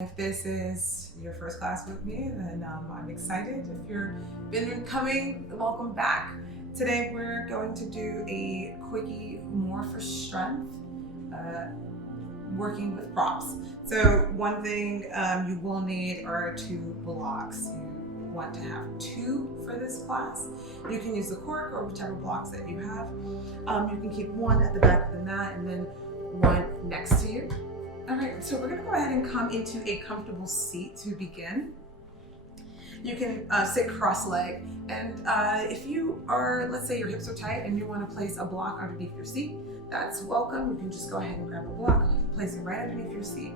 If this is your first class with me, then I'm excited. If you've been coming, welcome back. Today we're going to do a quickie more for strength, working with props. So one thing you will need are 2 blocks. You want to have 2 for this class. You can use the cork or whichever blocks that you have. You can keep 1 at the back of the mat and then 1 next to you. All right, so we're gonna go ahead and come into a comfortable seat to begin. You can sit cross-legged, and if you are, let's say your hips are tight and you wanna place a block underneath your seat, that's welcome. You can just go ahead and grab a block, place it right underneath your seat.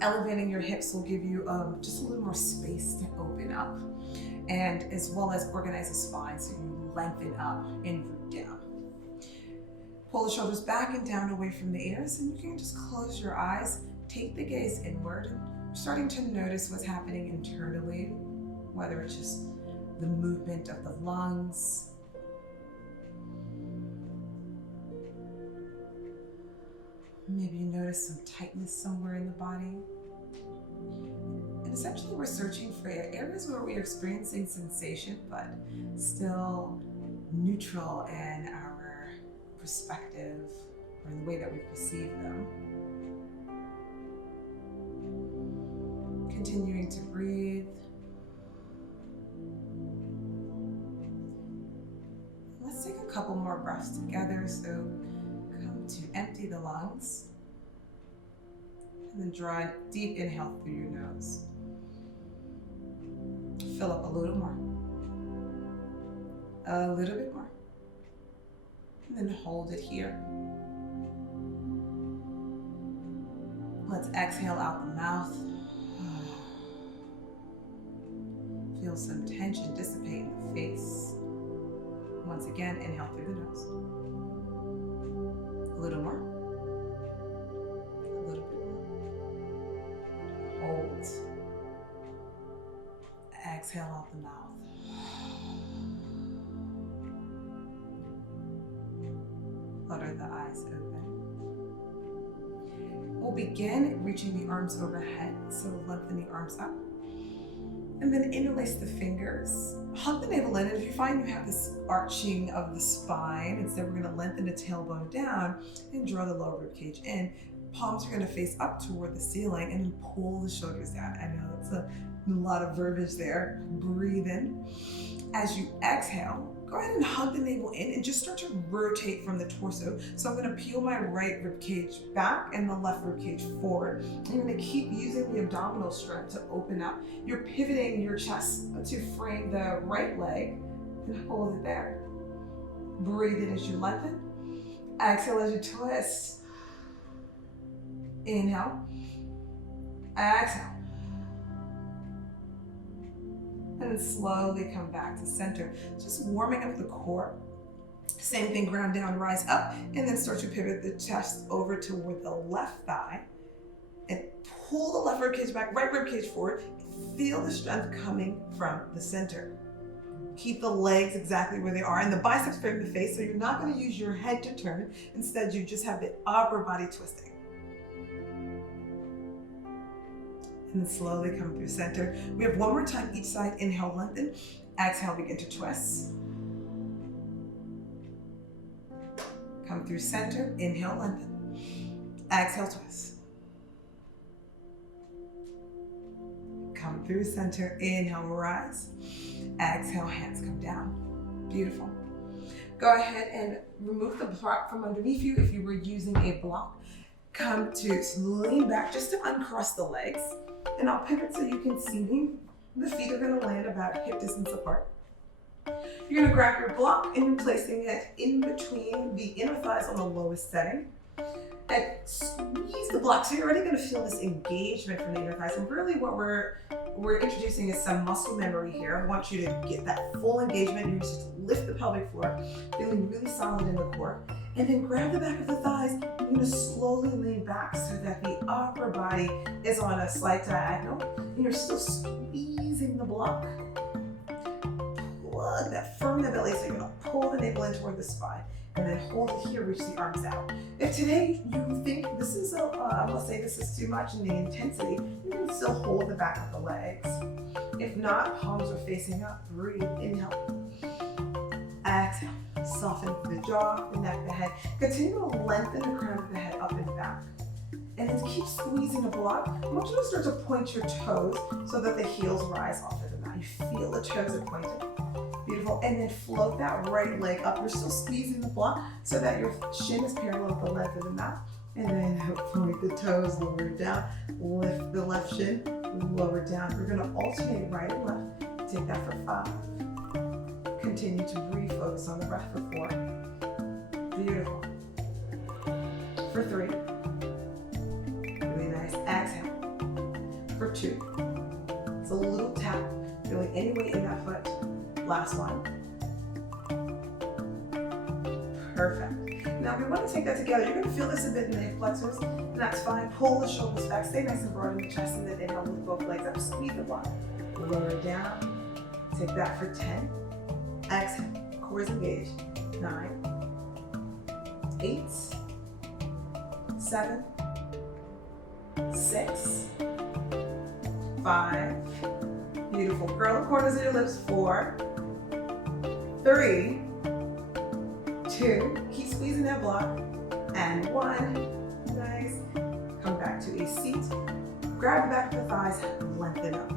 Elevating your hips will give you just a little more space to open up, and as well as organize the spine so you lengthen up and root down. Pull the shoulders back and down away from the ears, and you can just close your eyes, take the gaze inward, and you're starting to notice what's happening internally, whether it's just the movement of the lungs, maybe you notice some tightness somewhere in the body. And essentially we're searching for areas where we're experiencing sensation, but still neutral in our perspective or the way that we perceive them. Continuing to breathe. Let's take a couple more breaths together. So come to empty the lungs and then draw a deep inhale through your nose. Fill up a little more. A little bit more. And then hold it here. Let's exhale out the mouth. Feel some tension dissipate in the face. Once again, inhale through the nose. A little more. A little bit more. Hold. Exhale out the mouth. Flutter the eyes open. We'll begin reaching the arms overhead, so lengthen the arms up. And then interlace the fingers. Hug the navel in, and if you find you have this arching of the spine, instead we're gonna lengthen the tailbone down and draw the lower rib cage in. Palms are gonna face up toward the ceiling and then pull the shoulders down. I know it's a lot of verbiage there. Breathe in. As you exhale, go ahead and hug the navel in and just start to rotate from the torso. So I'm gonna peel my right rib cage back and the left rib cage forward. You're gonna keep using the abdominal strength to open up. You're pivoting your chest to frame the right leg and hold it there. Breathe in as you lengthen. Exhale as you twist. Inhale. Exhale. And then slowly come back to center. Just warming up the core. Same thing, ground down, rise up, and then start to pivot the chest over toward the left thigh. And pull the left rib cage back, right rib cage forward. Feel the strength coming from the center. Keep the legs exactly where they are, and the biceps frame the face, so you're not gonna use your head to turn. Instead, you just have the upper body twisting. And then slowly come through center. We have one more time each side. Inhale, lengthen. Exhale, begin to twist. Come through center. Inhale, lengthen. Exhale, twist. Come through center. Inhale, rise. Exhale, hands come down. Beautiful. Go ahead and remove the block from underneath you if you were using a block. Come to lean back just to uncross the legs. And I'll pivot so you can see me. The feet are gonna land about hip distance apart. You're gonna grab your block and you're placing it in between the inner thighs on the lowest setting. And squeeze the block. So you're already gonna feel this engagement from the inner thighs. And really what we're introducing is some muscle memory here. I want you to get that full engagement. You just lift the pelvic floor, feeling really solid in the core. And then grab the back of the thighs. You're gonna slowly lean back so that the upper body is on a slight diagonal. And you're still squeezing the block. Plug that firm in the belly, so you're gonna pull the navel in toward the spine. and then hold it here, reach the arms out. If today you think this is let's say this is too much in the intensity, you can still hold the back of the legs. If not, palms are facing up. Breathe, inhale. Exhale, soften the jaw, the neck, the head. Continue to lengthen the crown of the head up and back. And then keep squeezing the block. I want you to start to point your toes so that the heels rise off of the mat. You feel the toes are pointed. Beautiful. And then float that right leg up. You're still squeezing the block so that your shin is parallel with the length of the mat. And then point the toes, lower it down. Lift the left shin, lower down. We're going to alternate right and left. Take that for 5. Continue to breathe. Focus on the breath for 4. Beautiful. For 3. Really nice. Exhale. For 2. It's a little tap. Feeling any weight in that foot. Last one. Perfect. Now we want to take that together. You're going to feel this a bit in the hip flexors, and that's fine. Pull the shoulders back. Stay nice and broad in the chest, and then inhale with both legs up. Squeeze the block. Lower it down. Take that for 10. Exhale. Core is engaged. 9. 8. 7. 6. 5. Beautiful. Curl the corners of your lips. 4. 3. 2. Keep squeezing that block. And 1. Nice. Come back to a seat. Grab the back of the thighs. Lengthen up.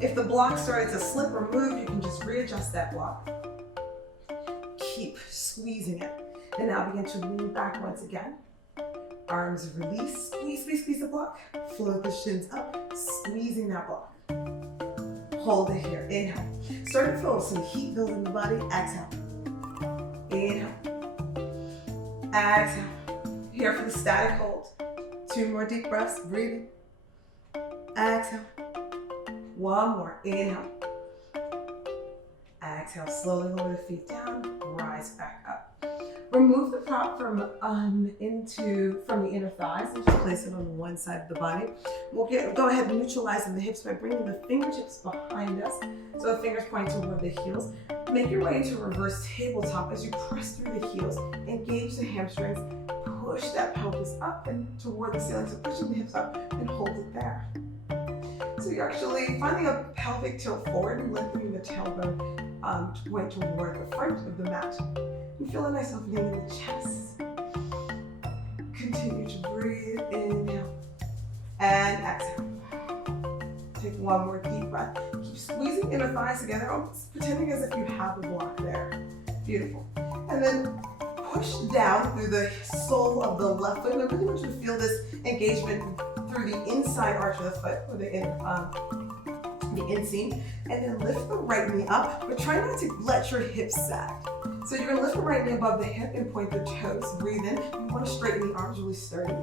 If the block started to slip or move, you can just readjust that block. Keep squeezing it. And now begin to lean back once again. Arms release. Squeeze, squeeze, squeeze the block. Float the shins up. Squeezing that block. Hold it here. Inhale. Start to feel some heat building in the body. Exhale. Inhale. Exhale. Here for the static hold. 2 more deep breaths. Breathing. Exhale. 1 more. Inhale. Exhale. Slowly lower the feet down. Rise back up. Remove the prop from the inner thighs and just place it on one side of the body. We'll go ahead and neutralizing the hips by bringing the fingertips behind us. So the fingers point toward the heels. Make your way into reverse tabletop as you press through the heels. Engage the hamstrings. Push that pelvis up and toward the ceiling. So pushing the hips up and hold it there. So you're actually finding a pelvic tilt forward and lengthening the tailbone to point toward the front of the mat. You feel a nice opening in the chest. Continue to breathe. Inhale and exhale. Take 1 more deep breath. Keep squeezing inner thighs together, almost pretending as if you have a block there. Beautiful. And then push down through the sole of the left foot. And I really want you to feel this engagement through the inside arch of the foot, or the inseam, and then lift the right knee up, but try not to let your hips sag. So you're gonna lift the right knee above the hip and point the toes. Breathe in. You wanna straighten the arms really sturdy.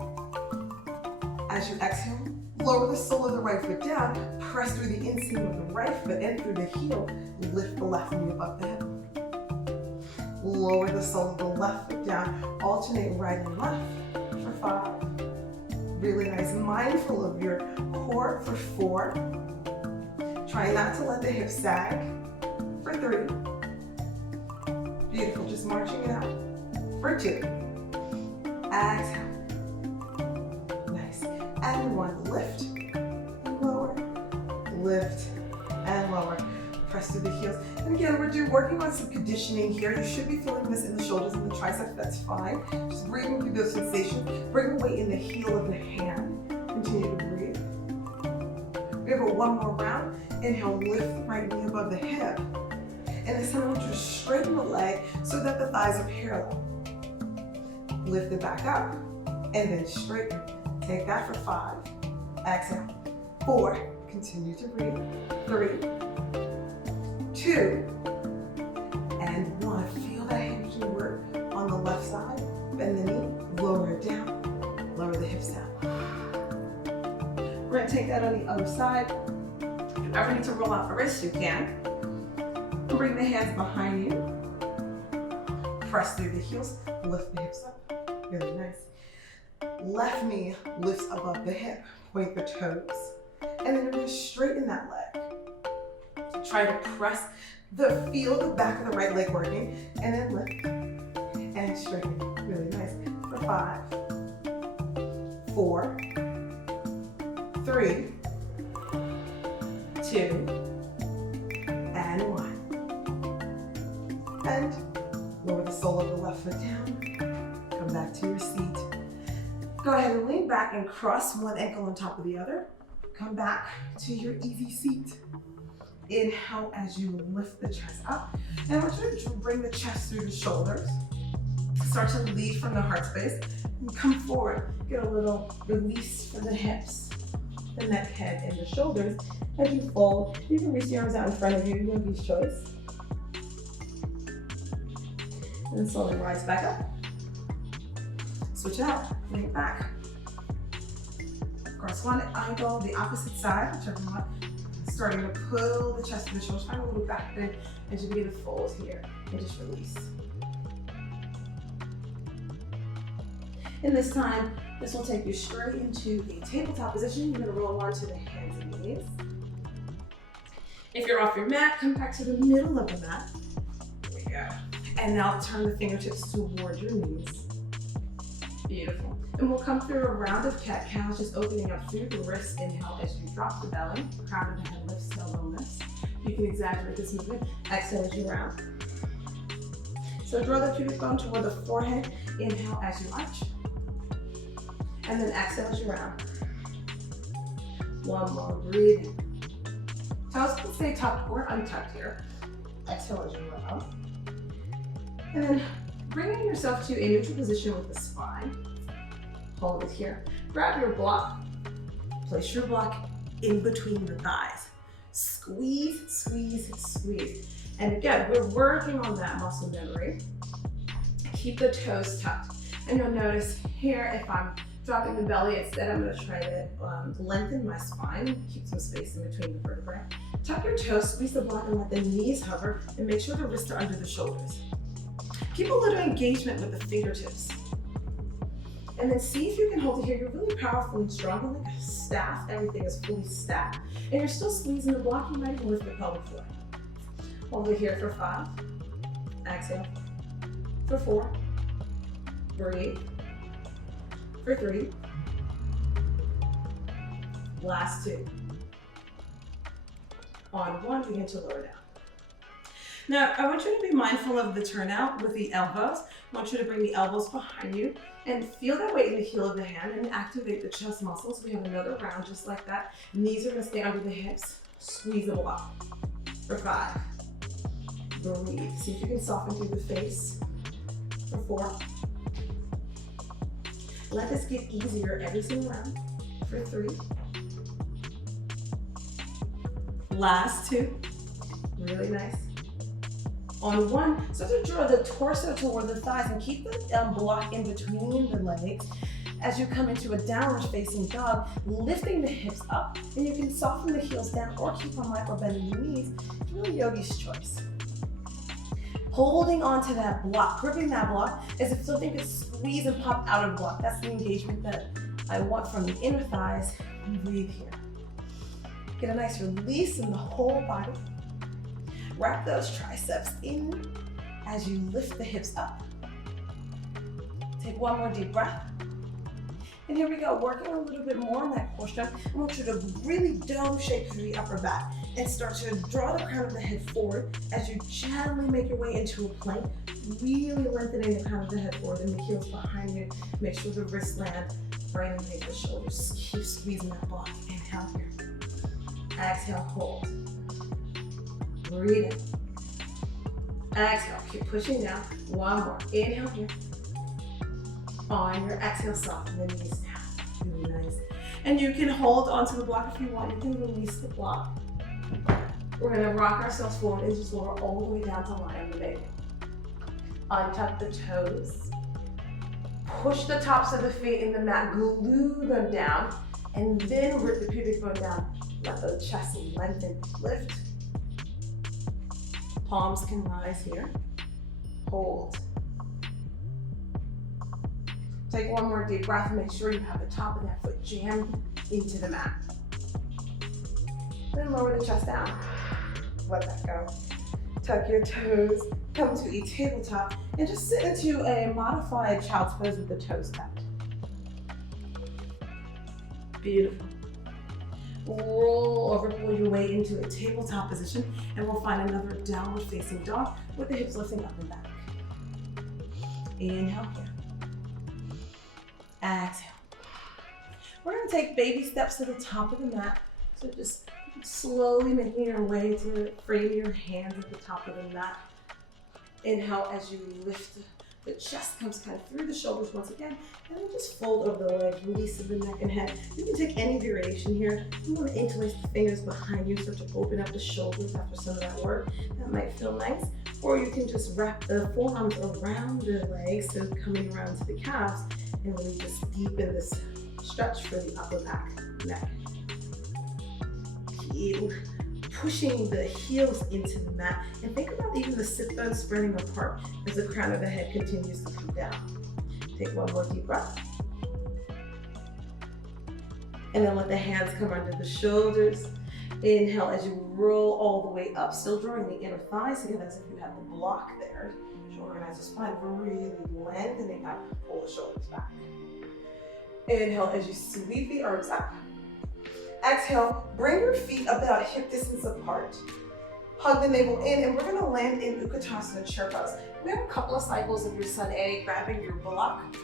As you exhale, lower the sole of the right foot down, press through the inseam of the right foot and through the heel. Lift the left knee above the hip. Lower the sole of the left foot down, alternate right and left for 5. Really nice. Mindful of your core for 4. Try not to let the hips sag for 3. Beautiful, just marching it out for 2. Exhale. Nice. And 1, lift, lower, lift, and lower. Press through the heels. And again, we're working on some conditioning here. You should be feeling this in the shoulders and the triceps, that's fine. Just breathing through those sensations. Bring the weight in the heel of the hand. Continue to breathe. We have 1 more round. Inhale, lift the right knee above the hip. And this time I want you to straighten the leg so that the thighs are parallel. Lift it back up and then straighten. Take that for 5. Exhale. 4. Continue to breathe. 3. 2. And 1. Feel that hamstring work on the left side. Bend the knee. Lower it down. Lower the hips down. We're going to take that on the other side. If you ever need to roll out the wrist, you can. Bring the hands behind you. Press through the heels. Lift the hips up. Really nice. Left knee lifts above the hip. Point the toes. And then you're going to straighten that leg. Try to press feel the back of the right leg working. And then lift. And and straighten. Really nice. For 5, 4, 3, 2, and 1. And lower the sole of the left foot down. Come back to your seat. Go ahead and lean back and cross one ankle on top of the other. Come back to your easy seat. Inhale as you lift the chest up. And I want you to bring the chest through the shoulders. Start to lead from the heart space. And come forward. Get a little release from the hips, the neck, head, and the shoulders. As you fold, you can reach the arms out in front of you, yogi's choice. And then slowly rise back up. Switch it out, bring it back. Cross one ankle, the opposite side, whichever one. Starting to pull the chest to the shoulders. Find a little back bend as you begin to fold here and just release. And this time, this will take you straight into a tabletop position. You're gonna roll onto the hands and knees. If you're off your mat, come back to the middle of the mat. There we go. And now turn the fingertips toward your knees. Beautiful. And we'll come through a round of cat-cows, just opening up through the wrists. Inhale as you drop the belly, crown of the head lifts, tailbone lifts. You can exaggerate this movement. Exhale as you round. So draw the pubic bone toward the forehead. Inhale as you arch. And then exhale as you round. One more, breathe in. Toes can stay tucked or untucked here. Exhale as you round. And then bringing yourself to a neutral position with the spine. Hold it here. Grab your block. Place your block in between your thighs. Squeeze, squeeze, squeeze. And again, we're working on that muscle memory. Keep the toes tucked. And you'll notice here, if I'm dropping the belly, instead I'm going to try to lengthen my spine, keep some space in between the vertebrae. Tuck your toes, squeeze the block, and let the knees hover, and make sure the wrists are under the shoulders. Keep a little engagement with the fingertips. And then see if you can hold it here. You're really powerful and strong, like a staff. Everything is fully stacked. And you're still squeezing the block. You might even lift the pelvic floor. Hold it here for 5. Exhale. For 4. Breathe. For 3. Last 2. On 1, begin to lower down. Now, I want you to be mindful of the turnout with the elbows. I want you to bring the elbows behind you and feel that weight in the heel of the hand and activate the chest muscles. We have another round just like that. Knees are gonna stay under the hips. Squeeze the block. For 5. Breathe. See if you can soften through the face. For 4. Let this get easier every single round. For 3. Last 2. Really nice. On 1, start to draw the torso toward the thighs and keep the block in between the legs as you come into a downward facing dog, lifting the hips up, and you can soften the heels down or keep on micro bending the knees. It's really yogi's choice. Holding onto that block, gripping that block as if something could squeeze and pop out of the block. That's the engagement that I want from the inner thighs. Breathe here. Get a nice release in the whole body. Wrap those triceps in as you lift the hips up. Take one more deep breath. And here we go, working a little bit more on that core strength. I want you to really dome shape through the upper back and start to draw the crown of the head forward as you gently make your way into a plank, really lengthening the crown of the head forward and the heels behind you. Make sure the wrists land right underneath the shoulders. Keep squeezing that block. Inhale here. Exhale, hold. Breathe in. Exhale, keep pushing down. One more. Inhale here. On your exhale, soften the knees down. Really nice. And you can hold onto the block if you want. You can release the block. We're gonna rock ourselves forward and just lower all the way down to lion baby. Untuck the toes. Push the tops of the feet in the mat, glue them down, and then rip the pubic bone down. Let the chest lengthen, lift. Palms can rise here. Hold. Take one more deep breath and make sure you have the top of that foot jammed into the mat. Then lower the chest down. Let that go. Tuck your toes, come to a tabletop, And just sit into a modified child's pose with the toes bent. Beautiful. Roll over, pull your way into a tabletop position, and we'll find another downward facing dog with the hips lifting up and back. Inhale here. Exhale. We're going to take baby steps to the top of the mat. So just slowly making your way to frame your hands at the top of the mat. Inhale as you lift, the chest comes kind of through the shoulders once again, and then just fold over the legs, release the neck and head. You can take any variation here. You want to interlace the fingers behind you, start to open up the shoulders after some of that work. That might feel nice. Or you can just wrap the forearms around the legs, so coming around to the calves, and really just deepen this stretch for the upper back, neck. Pushing the heels into the mat, and think about even the sit bones spreading apart as the crown of the head continues to come down. Take one more deep breath. And then let the hands come under the shoulders. Inhale as you roll all the way up, still drawing the inner thighs together as if you have the block there. Organize the spine, really lengthening up, pull the shoulders back. Inhale as you sweep the arms up. Exhale, bring your feet about hip distance apart. Hug the navel in, and we're gonna land in Utkatasana chair pose. We have a couple of cycles of your sun A, grabbing your block,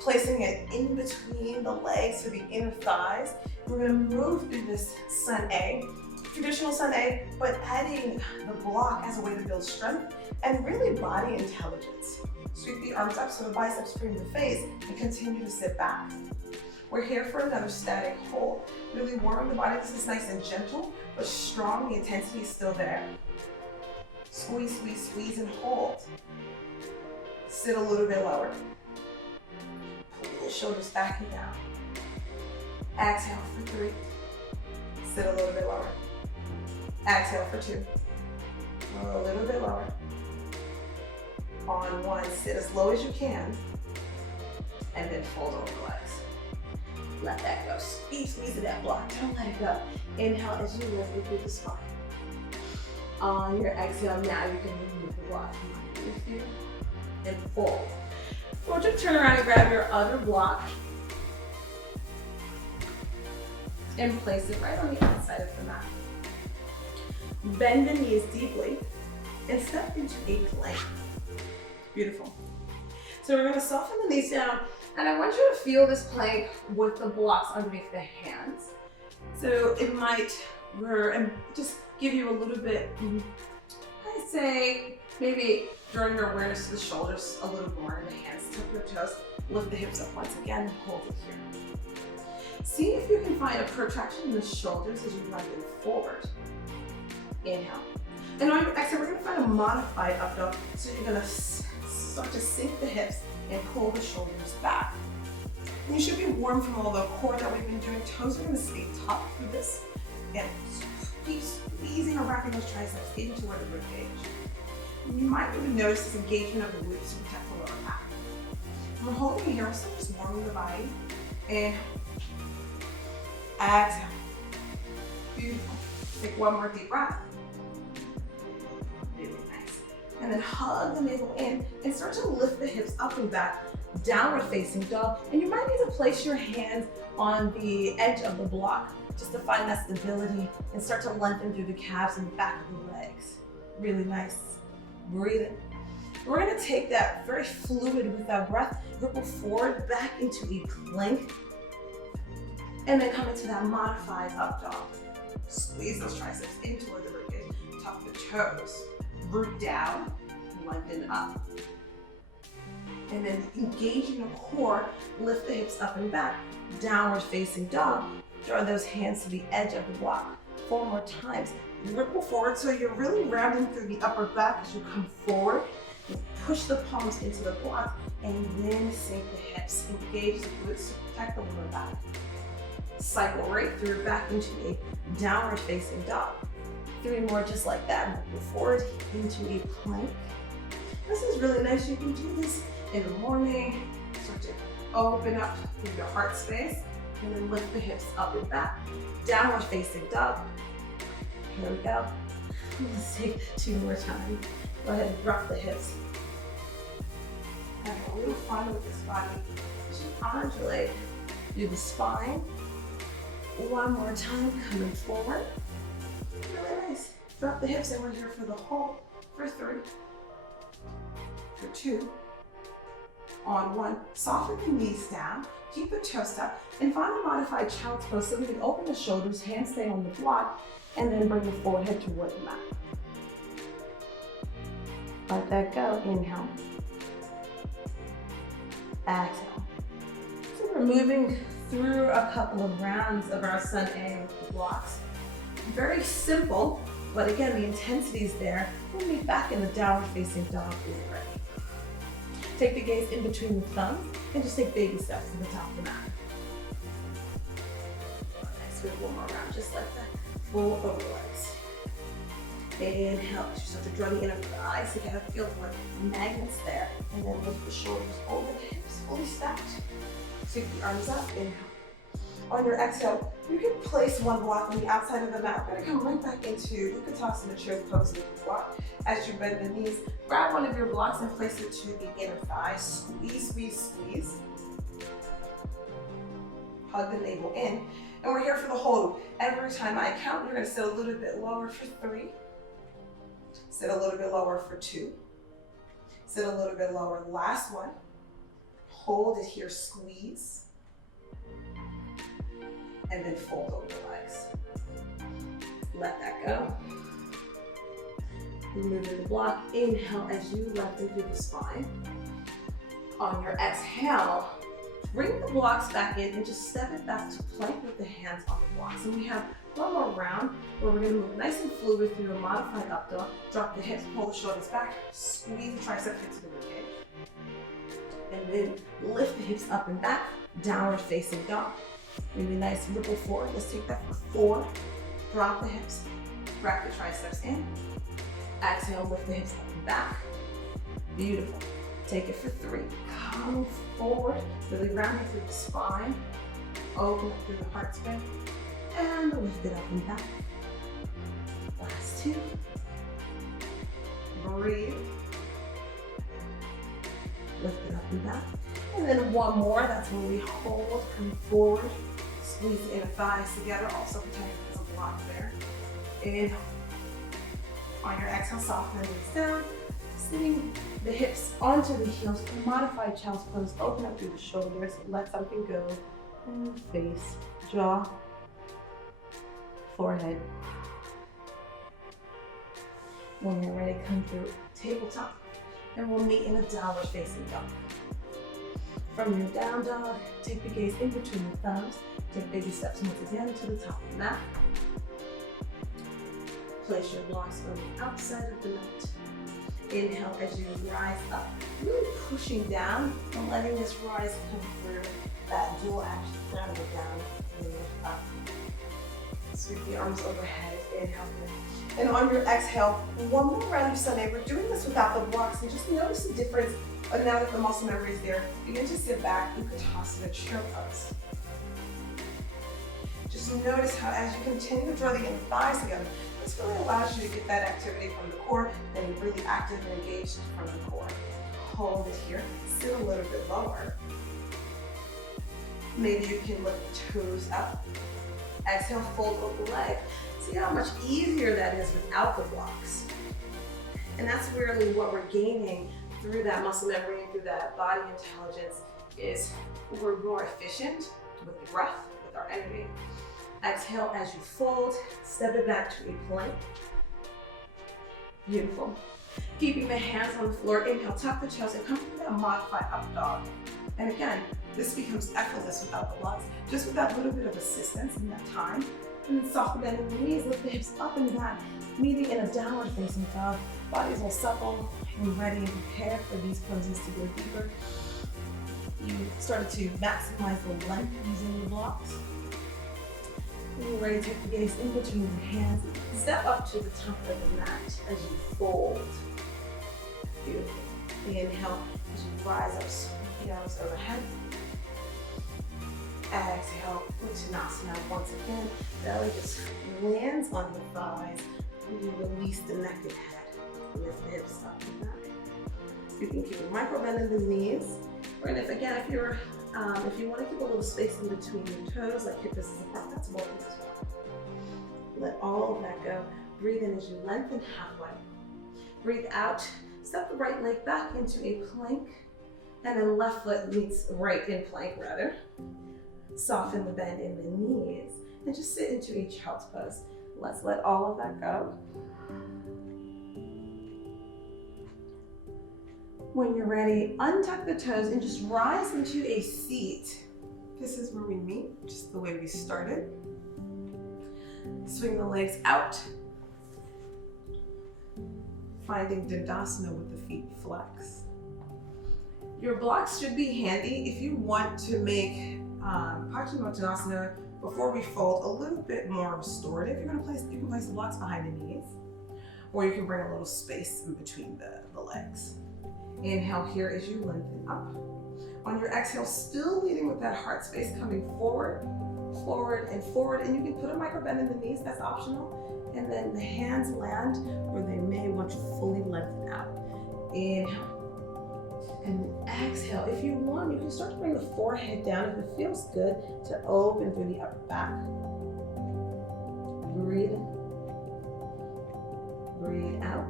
placing it in between the legs to the inner thighs. We're gonna move through this sun A, traditional sun A, but adding the block as a way to build strength and really body intelligence. Sweep the arms up so the biceps frame the face and continue to sit back. We're here for another static hold. Really warm the body. This is nice and gentle, but strong. The intensity is still there. Squeeze, squeeze, squeeze, and hold. Sit a little bit lower. Pull the shoulders back and down. Exhale for 3. Sit a little bit lower. Exhale for 2. A little bit lower. On 1, sit as low as you can, and then fold over the legs. Let that go. Squeeze, squeeze of that block. Don't let it go. Inhale as you lift it through the spine. On your exhale, now you can remove the block. Lift you and fold. Or just turn around and grab your other block and place it right on the outside of the mat. Bend the knees deeply and step into a plank. Beautiful. So we're going to soften the knees down, and I want you to feel this plank with the blocks underneath the hands. So it might just give you a little bit, I'd say, maybe drawing your awareness to the shoulders a little more, and the hands, tuck your toes, lift the hips up once again, hold it here. See if you can find a protraction in the shoulders as you lengthen forward. Inhale. And on your exhale, we're going to find a modified up dog. So you're going to start to sink the hips and pull the shoulders back. And you should be warm from all the core that we've been doing. Toes are going to stay taut through this. And keep squeezing or wrapping those triceps into where the rib cage. And you might really notice this engagement of the glutes to protect the lower back. We're holding here, we're still just warming the body. Inhale. Exhale. Beautiful. Take one more deep breath. Really nice. And then hug the navel in and start to lift the hips up and back, downward facing dog. And you might need to place your hands on the edge of the block just to find that stability and start to lengthen through the calves and back of the legs. Really nice. Breathe in. We're gonna take that very fluid with that breath, ripple forward back into a plank, and then come into that modified up dog. Squeeze those triceps into where the rib is. Tuck the toes, root down, lengthen up. And then engaging the core, lift the hips up and back. Downward facing dog. Draw those hands to the edge of the block. 4 more times. Ripple forward so you're really rounding through the upper back as you come forward. You push the palms into the block and then sink the hips. Engage the glutes to protect the lower back. Cycle right through back into a downward facing dog. 3 more just like that. Ripple forward into a plank. This is really nice. You can do this in the morning. Start to open up through your heart space and then lift the hips up and back. Downward facing dog. Here we go. Let's take 2 more times. Go ahead and drop the hips. Have a little fun with this body. As you undulate through the spine. One more time, coming forward. Really nice. Drop the hips, and we're here for the hold. For 3, for 2, on 1. Soften the knees down, keep the toes up, and find a modified child's pose so we can open the shoulders, hands stay on the block, and then bring the forehead toward the mat. Let that go. Inhale. Exhale. So we're moving through a couple of rounds of our Sun A with the blocks. Very simple, but again, the intensity is there. We'll meet back in the downward facing dog when you're ready. Take the gaze in between the thumbs and just take baby steps to the top of the mat. Nice, we have one more round just like that. Full over the legs. Inhale, as you start to draw the inner thighs together, feel like magnets there. And then lift the shoulders over the hips, fully stacked. Sweep the arms up, inhale. On your exhale, you can place one block on the outside of the mat. We're gonna come right back into Utkatasana chair pose with the block. As you bend the knees, grab one of your blocks and place it to the inner thigh. Squeeze, squeeze, squeeze. Hug the navel in. And we're here for the hold. Every time I count, you're gonna sit a little bit lower for 3. Sit a little bit lower for 2. Sit a little bit lower, last one. Hold it here, squeeze. And then fold over the legs. Let that go. Moving the block, inhale as you lengthen through the spine. On your exhale, bring the blocks back in and just step it back to plank with the hands on the blocks. And we have one more round where we're gonna move nice and fluid through a modified up dog. Drop the hips, pull the shoulders back, squeeze the tricep into the ribcage. And then lift the hips up and back, downward facing dog. Really nice, ripple forward. Let's take that for 4. Drop the hips, wrap the triceps in. Exhale, lift the hips up and back. Beautiful. Take it for 3. Come forward, really rounding through the spine. Open up through the heart space. And lift it up and back. Last 2. Breathe. Lift it up and back. And then one more, that's when we hold, come forward. Squeeze the inner thighs together, also pretend there's a block there. Inhale. On your exhale, soften the knees down. Sitting the hips onto the heels, modified child's pose, open up through the shoulders, let something go. And face, jaw, forehead. When you're ready, come through tabletop, and we'll meet in a downward facing dog. From your down dog, take the gaze in between the thumbs, take baby steps once again to the top of the mat. Place your blocks on the outside of the mat. Inhale as you rise up, really pushing down and letting this rise come through that dual action, down and down, and lift up. Sweep the arms overhead, inhale. And on your exhale, one more round of Sun A. We're doing this without the blocks, and just notice the difference. Now that the muscle memory is there, begin to sit back, Utkatasana chair pose. Just notice how as you continue to draw the inner thighs together, this really allows you to get that activity from the core and really active and engaged from the core. Hold it here, sit a little bit lower. Maybe you can lift the toes up. Exhale, fold over the leg. See how much easier that is without the blocks. And that's really what we're gaining through that muscle memory and through that body intelligence is we're more efficient with the breath, with our energy. Exhale as you fold, step it back to a plank. Beautiful. Keeping the hands on the floor, inhale, tuck the chest and come to that modified up dog. And again, this becomes effortless without the blocks, just with that little bit of assistance in that time. And then soft bend in the knees, lift the hips up and down, meeting in a downward facing dog. Body's all supple and ready and prepared for these poses to go deeper. You started to maximize the length using the blocks. When you're ready, take the gaze in between your hands. Step up to the top of the mat as you fold. Beautiful. Inhale as you rise up, sweep the arms overhead. Exhale, Uttanasana once again. Belly just lands on the thighs. And you release the neck and head. Lift the hips up and back. You can keep a micro bend in the knees. And if you want to keep a little space in between your toes, like hip distance apart, that's more as well. Let all of that go. Breathe in as you lengthen halfway. Breathe out. Step the right leg back into a plank, and then left foot meets right in plank rather. Soften the bend in the knees, and just sit into a child's pose. Let's let all of that go. When you're ready, untuck the toes and just rise into a seat. This is where we meet, just the way we started. Swing the legs out. Finding Dandasana with the feet flex. Your blocks should be handy if you want to make Paschimottanasana before we fold a little bit more restorative. You can place the blocks behind the knees, or you can bring a little space in between the legs. Inhale here as you lengthen up. On your exhale, still leading with that heart space, coming forward, forward, and forward. And you can put a micro bend in the knees, that's optional. And then the hands land where they may want to fully lengthen out. Inhale. And then exhale. If you want, you can start to bring the forehead down if it feels good to open through the upper back. Breathe in. Breathe out.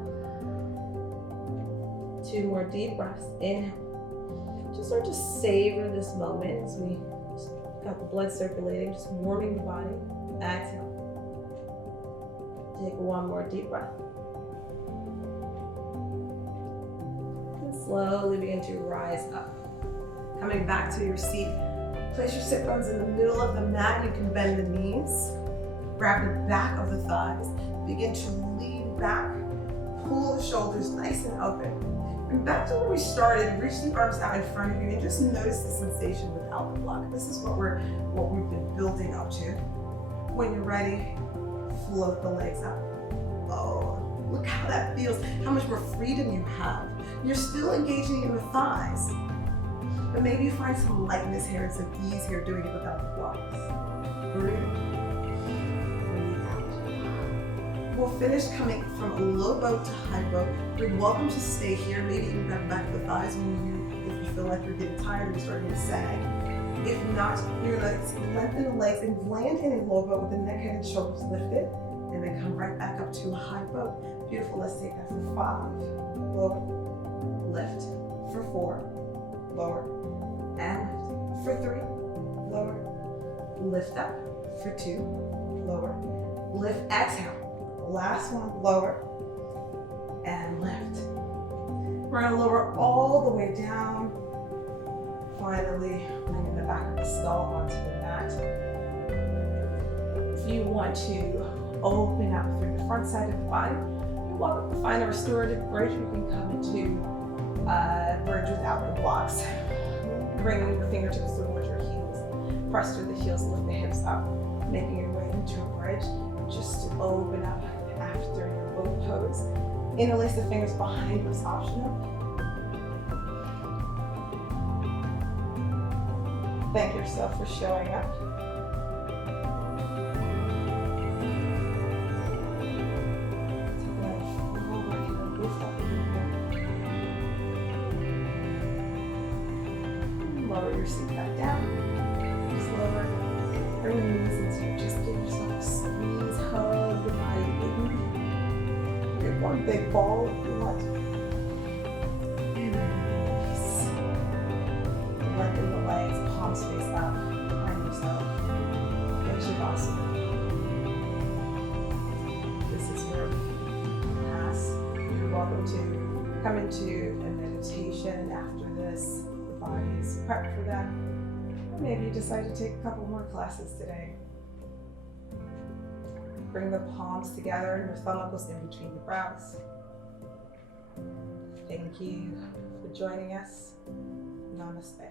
2 more deep breaths. Inhale. Just start to savor this moment as we just got the blood circulating, just warming the body. Exhale. Take 1 more deep breath. And slowly begin to rise up. Coming back to your seat, place your sit bones in the middle of the mat. You can bend the knees. Grab the back of the thighs. Begin to lean back. Pull the shoulders nice and open. And back to where we started, reach the arms out in front of you and just notice the sensation without the block. This is what we've been building up to. When you're ready, float the legs up. Oh, look how that feels, how much more freedom you have. You're still engaging in the thighs, but maybe you find some lightness here and some ease here doing it without the blocks. Breathe. We'll finish coming from a low boat to high boat. You're welcome to stay here. Maybe even grab back the thighs if you feel like you're getting tired and starting to sag. If not, you're gonna lengthen the legs and land in a low boat with the neck, head, and shoulders lifted, and then come right back up to a high boat. Beautiful. Let's take that for 5. Lower, lift. For 4, lower, and lift. For 3, lower, lift up. For 2, lower, lift. Exhale. Last one, lower, and lift. We're gonna lower all the way down. Finally, bringing the back of the skull onto the mat. If you want to open up through the front side of the body, you're welcome to find a restorative bridge. We can come into bridge without the blocks. Bringing your fingertips towards your heels. Press through the heels, lift the hips up, making your way into a bridge. Just to open up after your boat pose. Interlace the fingers behind what's optional. Thank yourself for showing up. Take another full breath and lift up and lower your seat back down. Just lower. Bring the knees into your chest. Give yourself a squeeze, hug the body in. Get one big ball if you want. And release. Lengthen the legs, palms face up, behind yourself. Shavasana. This is where we pass. You're welcome to come into a meditation after this. The body is prepped for that. Maybe you decide to take a couple more classes today. Bring the palms together and your thumb goes in between the brows. Thank you for joining us. Namaste.